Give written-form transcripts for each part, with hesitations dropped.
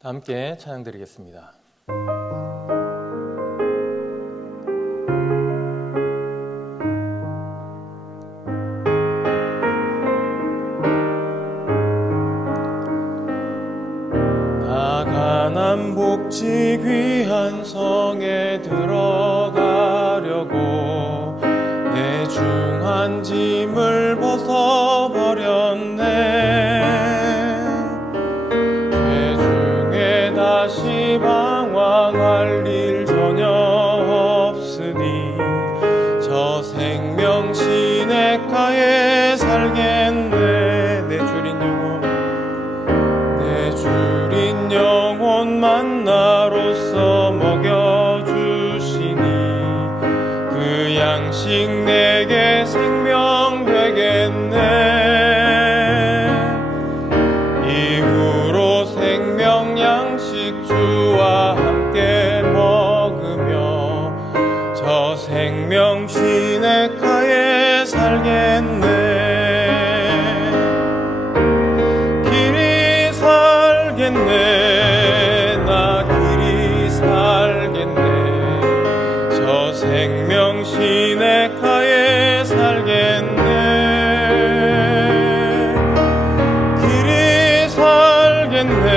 다 함께 찬양 드리겠습니다. 가난 복지 귀한 성에 들어가려고 내 중한 짐을 벗어버렸네. 죄 중에 다시 방황할 일 전혀 없으니 저 생명 시냇가에 살겠네. 내 주린 영혼 만나로서 먹여주시니 그 양식 내게 생명 되겠네. 이후로 생명 양식 주와 함께 먹으며 저 생명 시냇가에 살겠네. 나 길이 살겠네. 저 생명 시냇가에 살겠네. 길이 살겠네.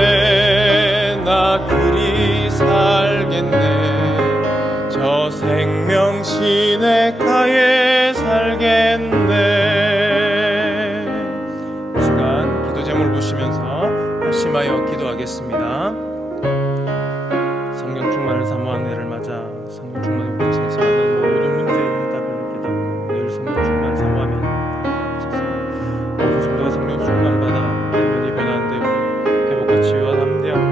나 길이 살겠네. 저 생명 시냇가에 살겠네. 이 시간 기도 제목을 보시면서 심하여 기도하겠습니다. 성령 충만을 사모하는 해를 맞아 성령 충만의 우리 인생에서 만나는 모든 문제의 해답을 깨닫고 늘 성령 충만을 사모하며 하옵소서. 모든 성도가 성령 충만받아 내면이 변화되고 회복과 치유와 담대함으로 개인과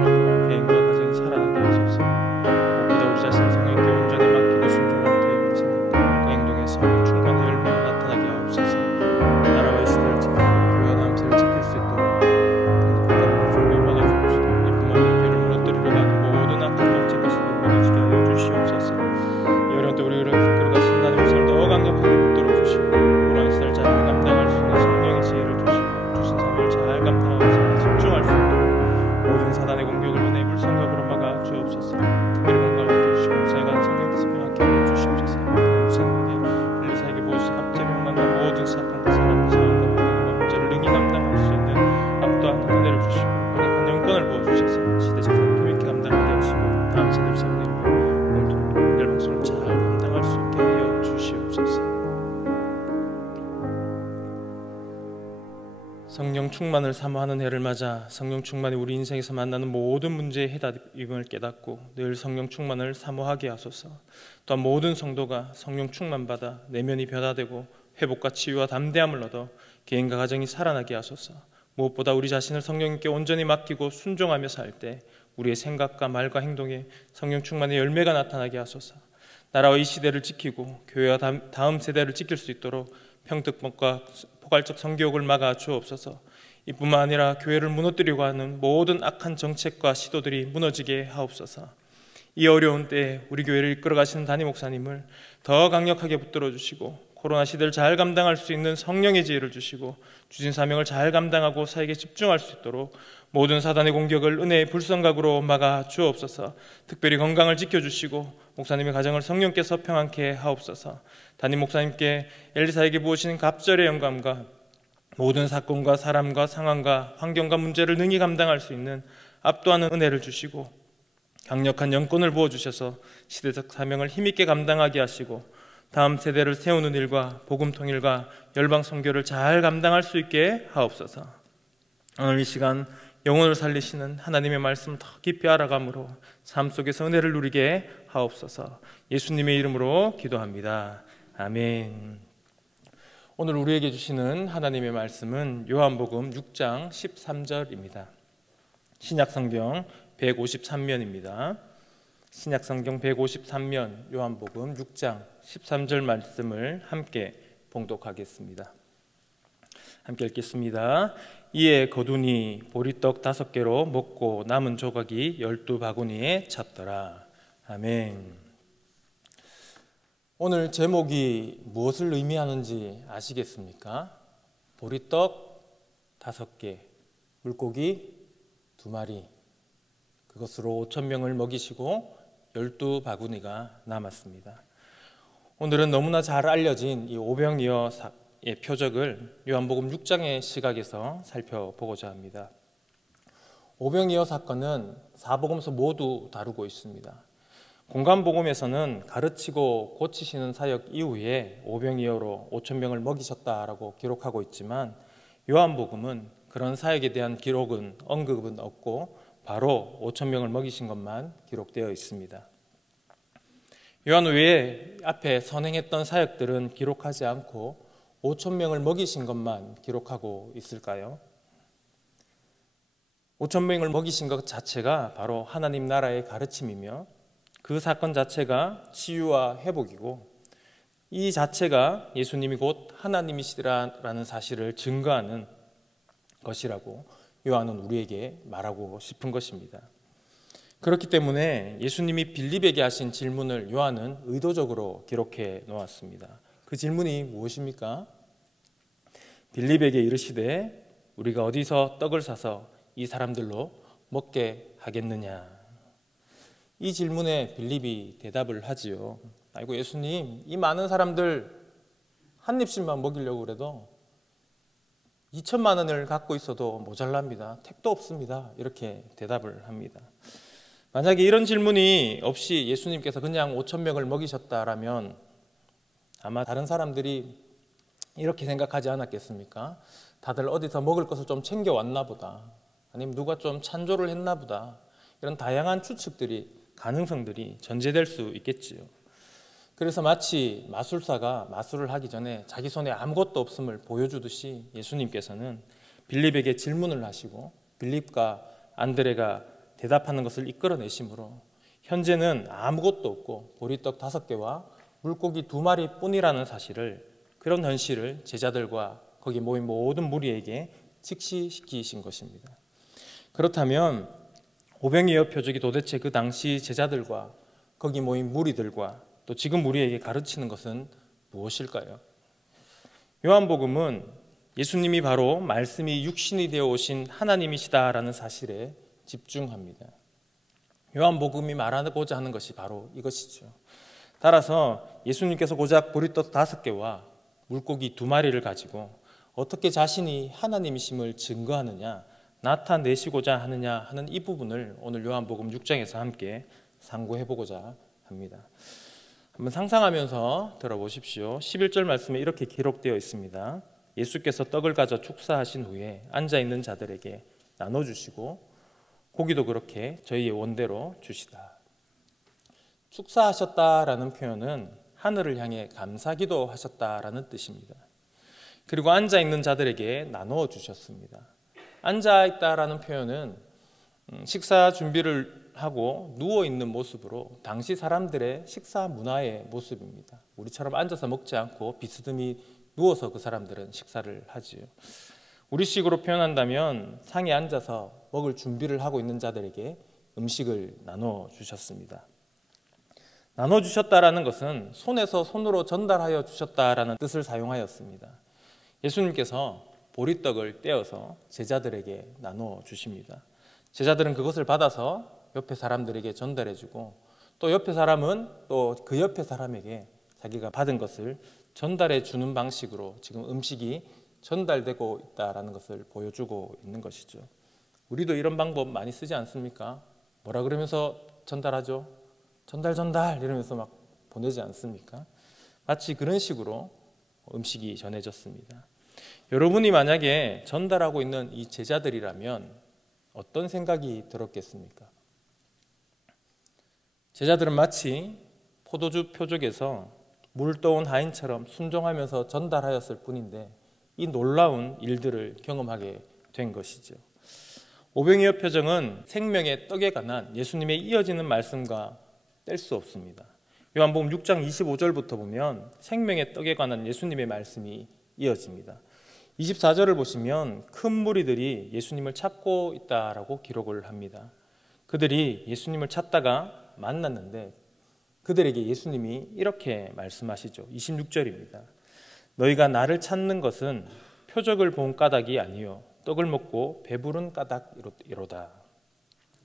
가정이 살아나게 하소서. 무엇보다 우리 자신을 성령께 온전히 맡기고 순종할 때 우리 생각과 그 행동에 성령 충만의 열매가 나타나게 하옵소서. 나라와 이 시대를 지키고 교회와 남세를 지킬 수 있도록 성령 충만을 사모하는 해를 맞아 성령 충만이 우리 인생에서 만나는 모든 문제의 해답임을 깨닫고 늘 성령 충만을 사모하게 하소서. 또한 모든 성도가 성령 충만받아 내면이 변화되고 회복과 치유와 담대함을 얻어 개인과 가정이 살아나게 하소서. 무엇보다 우리 자신을 성령님께 온전히 맡기고 순종하며 살 때 우리의 생각과 말과 행동에 성령 충만의 열매가 나타나게 하소서. 나라와 이 시대를 지키고 교회와 다음 세대를 지킬 수 있도록 평등법과 포괄적 성교육을 막아 주옵소서. 이뿐만 아니라 교회를 무너뜨리려고 하는 모든 악한 정책과 시도들이 무너지게 하옵소서. 이 어려운 때에 우리 교회를 이끌어가시는 담임 목사님을 더 강력하게 붙들어 주시고 코로나 시대를 잘 감당할 수 있는 성령의 지혜를 주시고 주신 사명을 잘 감당하고 사역에 집중할 수 있도록 모든 사단의 공격을 은혜의 불성각으로 막아 주옵소서. 특별히 건강을 지켜주시고 목사님의 가정을 성령께서 평안케 하옵소서. 담임 목사님께 엘리사에게 부으신 갑절의 영감과 모든 사건과 사람과 상황과 환경과 문제를 능히 감당할 수 있는 압도하는 은혜를 주시고 강력한 영권을 부어주셔서 시대적 사명을 힘있게 감당하게 하시고 다음 세대를 세우는 일과 복음 통일과 열방 선교를 잘 감당할 수 있게 하옵소서. 오늘 이 시간 영혼을 살리시는 하나님의 말씀을 더 깊이 알아감으로 삶 속에서 은혜를 누리게 하옵소서. 예수님의 이름으로 기도합니다. 아멘. 오늘 우리에게 주시는 하나님의 말씀은 요한복음 6장 13절입니다. 신약성경 153면입니다. 신약성경 153면 요한복음 6장 13절 말씀을 함께 봉독하겠습니다. 함께 읽겠습니다. 이에 거두니 보리떡 5개로 먹고 남은 조각이 12바구니에 찼더라. 아멘. 오늘 제목이 무엇을 의미하는지 아시겠습니까? 보리떡 5개, 물고기 2마리. 그것으로 5천 명을 먹이시고 12바구니가 남았습니다. 오늘은 너무나 잘 알려진 이 오병이어의 표적을 요한복음 6장의 시각에서 살펴보고자 합니다. 오병이어 사건은 사복음서 모두 다루고 있습니다. 공관복음에서는 가르치고 고치시는 사역 이후에 오병이어로 5천 명을 먹이셨다라고 기록하고 있지만 요한복음은 그런 사역에 대한 기록은 언급은 없고 바로 5천 명을 먹이신 것만 기록되어 있습니다. 요한 외에 앞에 선행했던 사역들은 기록하지 않고 5천 명을 먹이신 것만 기록하고 있을까요? 5천 명을 먹이신 것 자체가 바로 하나님 나라의 가르침이며 그 사건 자체가 치유와 회복이고 이 자체가 예수님이 곧 하나님이시라는 사실을 증거하는 것이라고 요한은 우리에게 말하고 싶은 것입니다. 그렇기 때문에 예수님이 빌립에게 하신 질문을 요한은 의도적으로 기록해 놓았습니다. 그 질문이 무엇입니까? 빌립에게 이르시되 우리가 어디서 떡을 사서 이 사람들로 먹게 하겠느냐. 이 질문에 빌립이 대답을 하지요. 아이고 예수님, 이 많은 사람들 한 입씩만 먹이려고 그래도 2천만 원을 갖고 있어도 모자랍니다. 택도 없습니다. 이렇게 대답을 합니다. 만약에 이런 질문이 없이 예수님께서 그냥 5천 명을 먹이셨다라면 아마 다른 사람들이 이렇게 생각하지 않았겠습니까? 다들 어디서 먹을 것을 좀 챙겨왔나 보다. 아니면 누가 좀 찬조를 했나 보다. 이런 다양한 추측들이, 가능성들이 전제될 수 있겠지요. 그래서 마치 마술사가 마술을 하기 전에 자기 손에 아무것도 없음을 보여주듯이 예수님께서는 빌립에게 질문을 하시고 빌립과 안드레가 대답하는 것을 이끌어내심으로 현재는 아무것도 없고 보리떡 5개와 물고기 2마리 뿐이라는 사실을, 그런 현실을 제자들과 거기 모인 모든 무리에게 직시시키신 것입니다. 그렇다면 오병이어 표적이 도대체 그 당시 제자들과 거기 모인 무리들과 또 지금 우리에게 가르치는 것은 무엇일까요? 요한복음은 예수님이 바로 말씀이 육신이 되어 오신 하나님이시다라는 사실에 집중합니다. 요한복음이 말하고자 하는 것이 바로 이것이죠. 따라서 예수님께서 고작 보리떡 5개와 물고기 2마리를 가지고 어떻게 자신이 하나님이심을 증거하느냐, 나타내시고자 하느냐 하는 이 부분을 오늘 요한복음 6장에서 함께 상고해보고자 합니다. 한번 상상하면서 들어보십시오. 11절 말씀에 이렇게 기록되어 있습니다. 예수께서 떡을 가져 축사하신 후에 앉아있는 자들에게 나눠주시고 고기도 그렇게 저희의 원대로 주시다. 축사하셨다라는 표현은 하늘을 향해 감사기도 하셨다라는 뜻입니다. 그리고 앉아있는 자들에게 나누어 주셨습니다. 앉아있다라는 표현은 식사 준비를 하고 누워있는 모습으로 당시 사람들의 식사 문화의 모습입니다. 우리처럼 앉아서 먹지 않고 비스듬히 누워서 그 사람들은 식사를 하지요. 우리식으로 표현한다면 상에 앉아서 먹을 준비를 하고 있는 자들에게 음식을 나눠 주셨습니다. 나눠 주셨다라는 것은 손에서 손으로 전달하여 주셨다라는 뜻을 사용하였습니다. 예수님께서 보리떡을 떼어서 제자들에게 나눠 주십니다. 제자들은 그것을 받아서 옆에 사람들에게 전달해 주고 또 옆에 사람은 또 그 옆에 사람에게 자기가 받은 것을 전달해 주는 방식으로 지금 음식이 전달되고 있다라는 것을 보여주고 있는 것이죠. 우리도 이런 방법 많이 쓰지 않습니까? 뭐라 그러면서 전달하죠? 전달 이러면서 막 보내지 않습니까? 마치 그런 식으로 음식이 전해졌습니다. 여러분이 만약에 전달하고 있는 이 제자들이라면 어떤 생각이 들었겠습니까? 제자들은 마치 포도주 표적에서 물 떠온 하인처럼 순종하면서 전달하였을 뿐인데 이 놀라운 일들을 경험하게 된 것이죠. 오병이어 표적은 생명의 떡에 관한 예수님의 이어지는 말씀과 뗄 수 없습니다. 요한복음 6장 25절부터 보면 생명의 떡에 관한 예수님의 말씀이 이어집니다. 24절을 보시면 큰 무리들이 예수님을 찾고 있다라고 기록을 합니다. 그들이 예수님을 찾다가 만났는데 그들에게 예수님이 이렇게 말씀하시죠. 26절입니다. 너희가 나를 찾는 것은 표적을 본 까닭이 아니요 떡을 먹고 배부른 까닭이로다.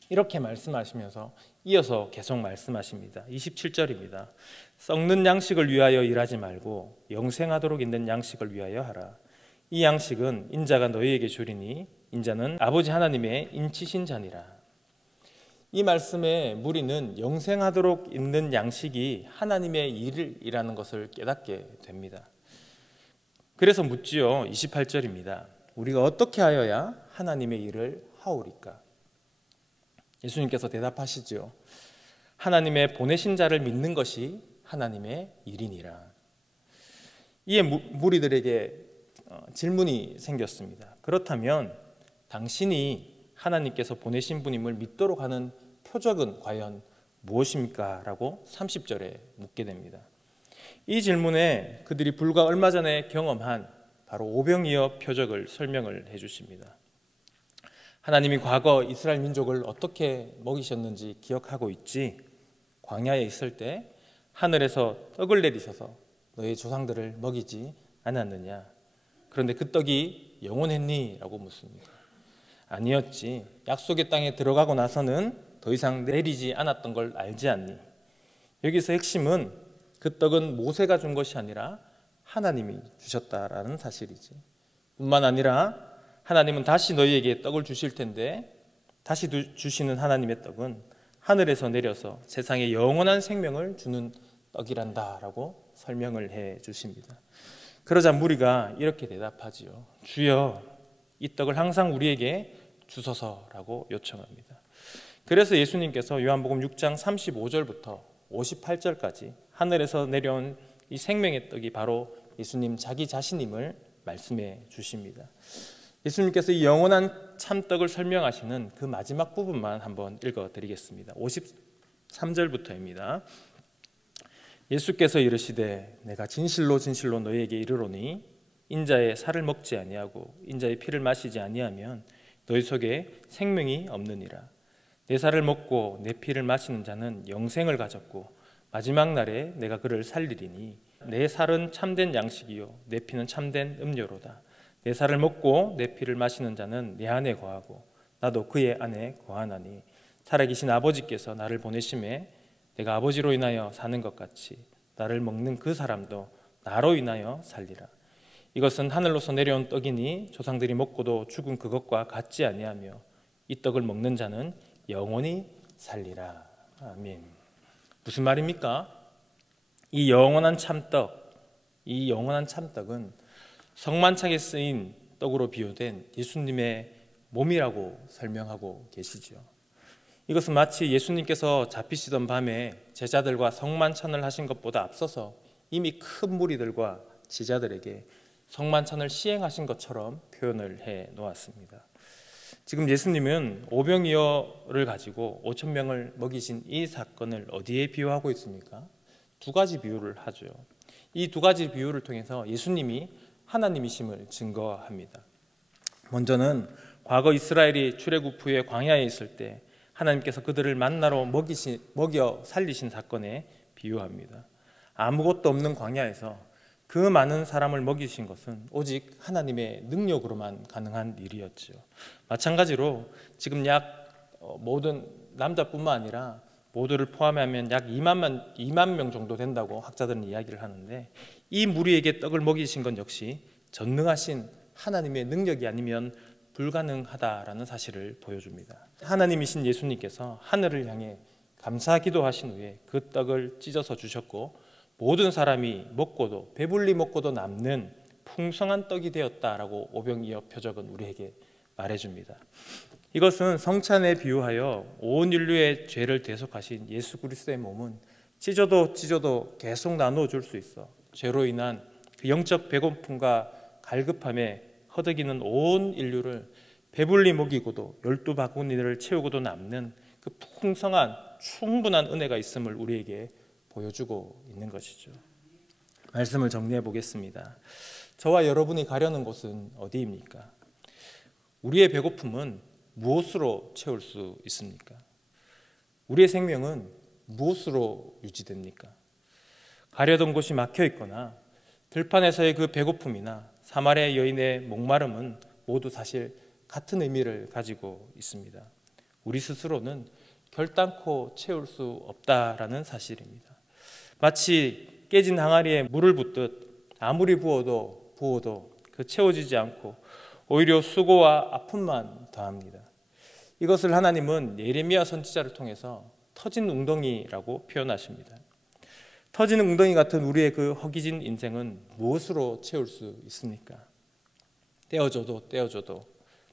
이렇게 말씀하시면서 이어서 계속 말씀하십니다. 27절입니다. 썩는 양식을 위하여 일하지 말고 영생하도록 있는 양식을 위하여 하라. 이 양식은 인자가 너희에게 주리니 인자는 아버지 하나님의 인치신 자니라. 이 말씀의 무리는 영생하도록 있는 양식이 하나님의 일이라는 것을 깨닫게 됩니다. 그래서 묻지요. 28절입니다. 우리가 어떻게 하여야 하나님의 일을 하오리까? 예수님께서 대답하시죠. 하나님의 보내신 자를 믿는 것이 하나님의 일이니라. 이에 무리들에게 질문이 생겼습니다. 그렇다면 당신이 하나님께서 보내신 분임을 믿도록 하는 표적은 과연 무엇입니까? 라고 30절에 묻게 됩니다. 이 질문에 그들이 불과 얼마 전에 경험한 바로 오병이어 표적을 설명을 해 주십니다. 하나님이 과거 이스라엘 민족을 어떻게 먹이셨는지 기억하고 있지? 광야에 있을 때 하늘에서 떡을 내리셔서 너희 조상들을 먹이지 않았느냐? 그런데 그 떡이 영원했니? 라고 묻습니다. 아니었지. 약속의 땅에 들어가고 나서는 더 이상 내리지 않았던 걸 알지 않니? 여기서 핵심은 그 떡은 모세가 준 것이 아니라 하나님이 주셨다라는 사실이지. 뿐만 아니라 하나님은 다시 너희에게 떡을 주실 텐데 다시 주시는 하나님의 떡은 하늘에서 내려서 세상에 영원한 생명을 주는 떡이란다라고 설명을 해 주십니다. 그러자 무리가 이렇게 대답하지요. 주여, 이 떡을 항상 우리에게 주소서라고 요청합니다. 그래서 예수님께서 요한복음 6장 35절부터 58절까지 하늘에서 내려온 이 생명의 떡이 바로 예수님 자기 자신임을 말씀해 주십니다. 예수님께서 이 영원한 참떡을 설명하시는 그 마지막 부분만 한번 읽어드리겠습니다. 53절부터입니다. 예수께서 이르시되 내가 진실로 진실로 너희에게 이르노니 인자의 살을 먹지 아니하고 인자의 피를 마시지 아니하면 너희 속에 생명이 없느니라. 내 살을 먹고 내 피를 마시는 자는 영생을 가졌고 마지막 날에 내가 그를 살리리니 내 살은 참된 양식이요 내 피는 참된 음료로다. 내 살을 먹고 내 피를 마시는 자는 내 안에 거하고 나도 그의 안에 거하나니 살아계신 아버지께서 나를 보내심에 내가 아버지로 인하여 사는 것 같이 나를 먹는 그 사람도 나로 인하여 살리라. 이것은 하늘로서 내려온 떡이니 조상들이 먹고도 죽은 그것과 같지 아니하며 이 떡을 먹는 자는 영원히 살리라. 아멘. 무슨 말입니까? 이 영원한 참떡, 이 영원한 참떡은 성만찬에 쓰인 떡으로 비유된 예수님의 몸이라고 설명하고 계시죠. 이것은 마치 예수님께서 잡히시던 밤에 제자들과 성만찬을 하신 것보다 앞서서 이미 큰 무리들과 제자들에게 성만찬을 시행하신 것처럼 표현을 해 놓았습니다. 지금 예수님은 오병이어를 가지고 5천 명을 먹이신 이 사건을 어디에 비유하고 있습니까? 두 가지 비유를 하죠. 이 두 가지 비유를 통해서 예수님이 하나님이심을 증거합니다. 먼저는 과거 이스라엘이 출애굽 후에 광야에 있을 때 하나님께서 그들을 만나러 먹여 살리신 사건에 비유합니다. 아무것도 없는 광야에서 그 많은 사람을 먹이신 것은 오직 하나님의 능력으로만 가능한 일이었죠. 마찬가지로 지금 모든 남자뿐만 아니라 모두를 포함하면 약 2만 명 정도 된다고 학자들은 이야기를 하는데 이 무리에게 떡을 먹이신 건 역시 전능하신 하나님의 능력이 아니면 불가능하다라는 사실을 보여줍니다. 하나님이신 예수님께서 하늘을 향해 감사 기도하신 후에 그 떡을 찢어서 주셨고 모든 사람이 먹고도 배불리 먹고도 남는 풍성한 떡이 되었다라고 오병이어 표적은 우리에게 말해줍니다. 이것은 성찬에 비유하여 온 인류의 죄를 대속하신 예수 그리스도의 몸은 찢어도 계속 나누어 줄 수 있어 죄로 인한 그 영적 배고픔과 갈급함에 허덕이는 온 인류를 배불리 먹이고도 12바구니를 채우고도 남는 그 풍성한 충분한 은혜가 있음을 우리에게 보여주고 있는 것이죠. 말씀을 정리해 보겠습니다. 저와 여러분이 가려는 곳은 어디입니까? 우리의 배고픔은 무엇으로 채울 수 있습니까? 우리의 생명은 무엇으로 유지됩니까? 가려던 곳이 막혀 있거나 들판에서의 그 배고픔이나 사마리아 여인의 목마름은 모두 사실 같은 의미를 가지고 있습니다. 우리 스스로는 결단코 채울 수 없다라는 사실입니다. 마치 깨진 항아리에 물을 붓듯 아무리 부어도 채워지지 않고 오히려 수고와 아픔만 더합니다. 이것을 하나님은 예레미야 선지자를 통해서 터진 웅덩이라고 표현하십니다. 터진 웅덩이 같은 우리의 그 허기진 인생은 무엇으로 채울 수 있습니까? 떼어줘도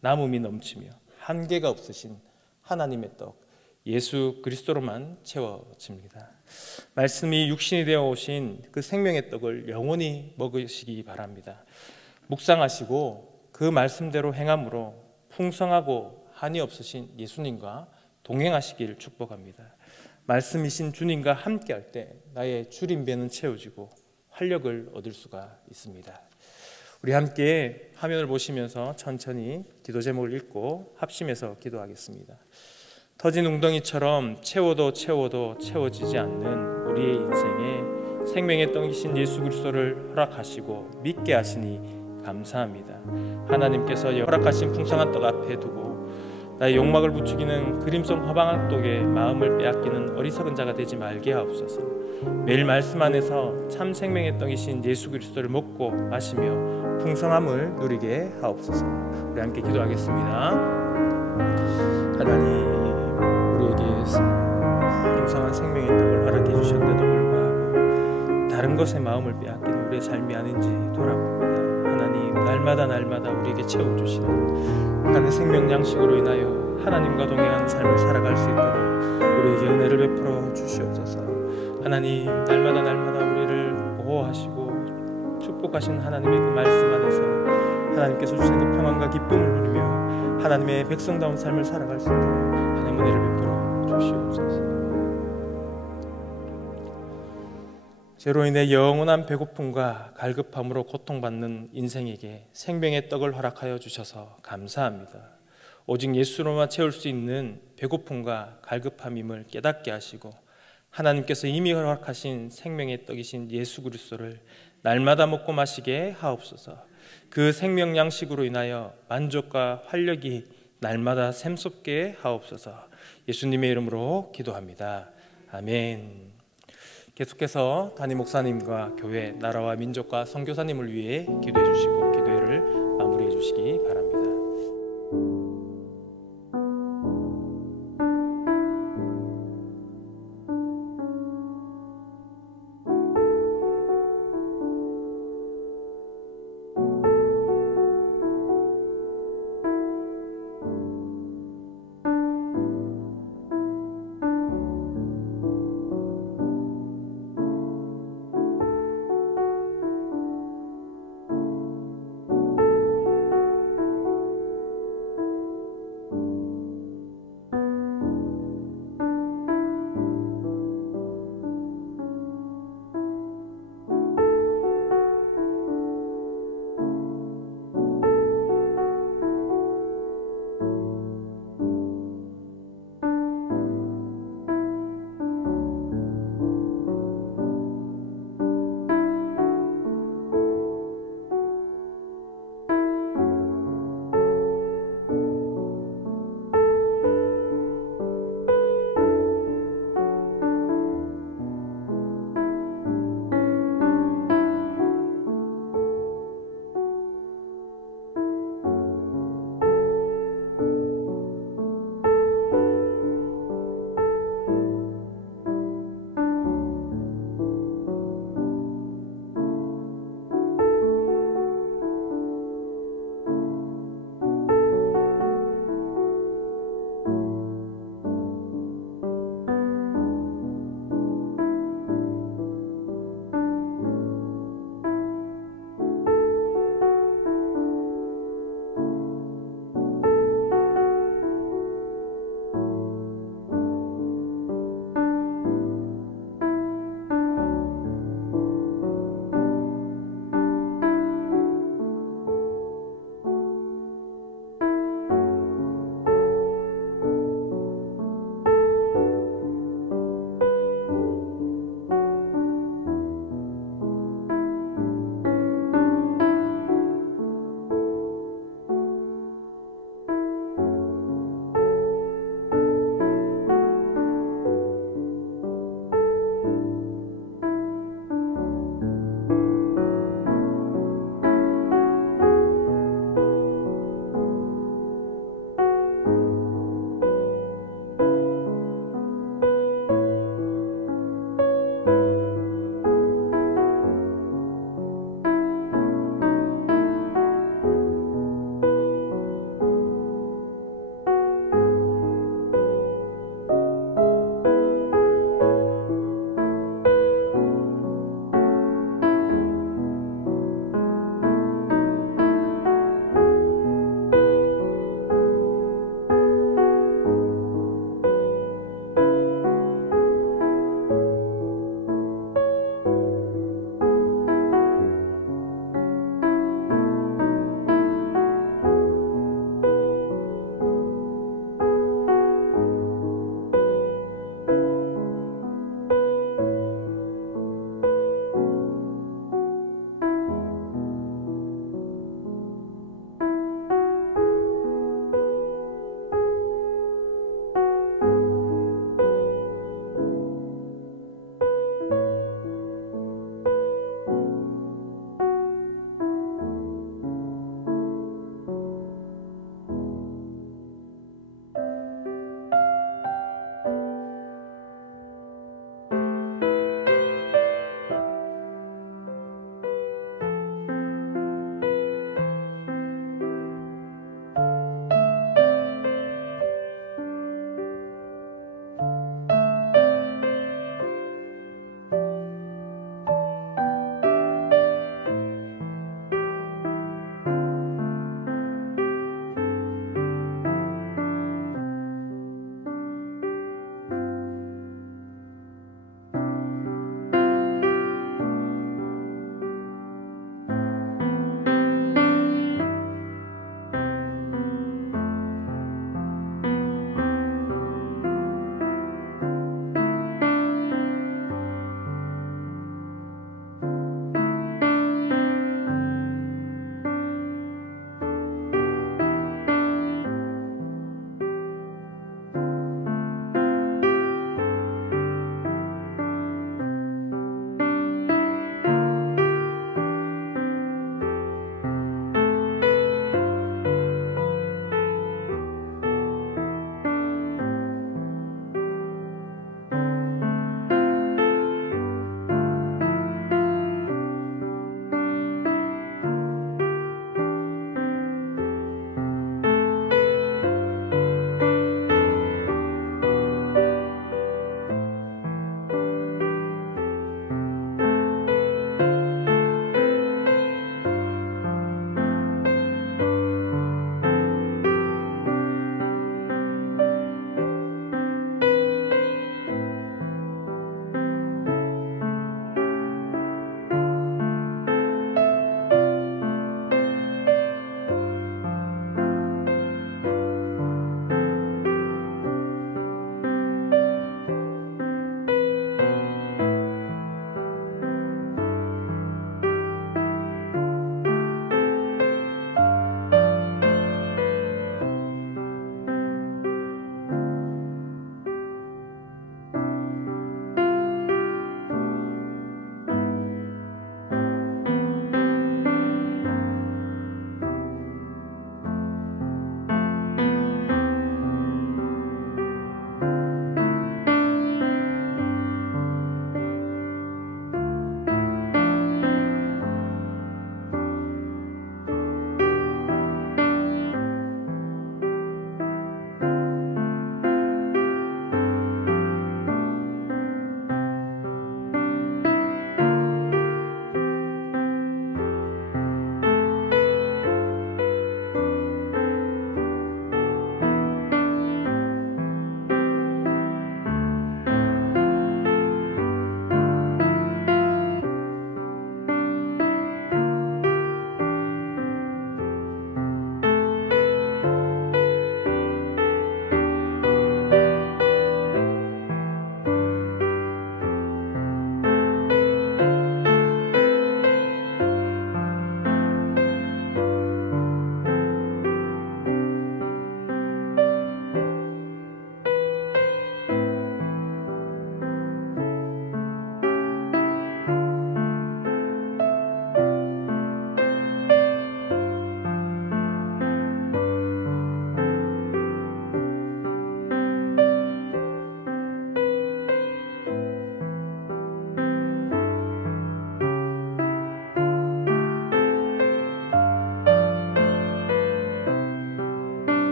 남음이 넘치며 한계가 없으신 하나님의 떡 예수 그리스도로만 채워집니다. 말씀이 육신이 되어 오신 그 생명의 떡을 영원히 먹으시기 바랍니다. 묵상하시고 그 말씀대로 행함으로 풍성하고 한이 없으신 예수님과 동행하시길 축복합니다. 말씀이신 주님과 함께할 때 나의 주린 배는 채워지고 활력을 얻을 수가 있습니다. 우리 함께 화면을 보시면서 천천히 기도 제목을 읽고 합심해서 기도하겠습니다. 터진 웅덩이처럼 채워도 채워지지 않는 우리의 인생에 생명의 떡이신 예수 그리스도를 허락하시고 믿게 하시니 감사합니다. 하나님께서 허락하신 풍성한 떡 앞에 두고 나의 욕망을 부추기는 그림성 허방한 떡에 마음을 빼앗기는 어리석은 자가 되지 말게 하옵소서. 매일 말씀 안에서 참 생명의 떡이신 예수 그리스도를 먹고 마시며 풍성함을 누리게 하옵소서. 우리 함께 기도하겠습니다. 하나님, 우리에게 풍성한 생명의 떡을 허락해 주셨는데도 불구하고 다른 것에 마음을 빼앗기는 우리의 삶이 아닌지 돌아봅니다. 하나님, 날마다 우리에게 채워주시는 하나님의 생명 양식으로 인하여 하나님과 동행하는 삶을 살아갈 수 있도록 우리에게 은혜를 베풀어 주시옵소서. 하나님, 날마다 우리를 보호하시고 축복하신 하나님의 그 말씀 안에서 하나님께서 주신 그 평안과 기쁨을 누리며 하나님의 백성다운 삶을 살아갈 수 있도록 하나님 은혜를 베풀어 주시옵소서. 죄로 인해 영원한 배고픔과 갈급함으로 고통받는 인생에게 생명의 떡을 허락하여 주셔서 감사합니다. 오직 예수로만 채울 수 있는 배고픔과 갈급함임을 깨닫게 하시고 하나님께서 이미 허락하신 생명의 떡이신 예수 그리스도를 날마다 먹고 마시게 하옵소서. 그 생명 양식으로 인하여 만족과 활력이 날마다 샘솟게 하옵소서. 예수님의 이름으로 기도합니다. 아멘. 계속해서 담임 목사님과 교회, 나라와 민족과 선교사님을 위해 기도해 주시고 기도회를 마무리해 주시기 바랍니다.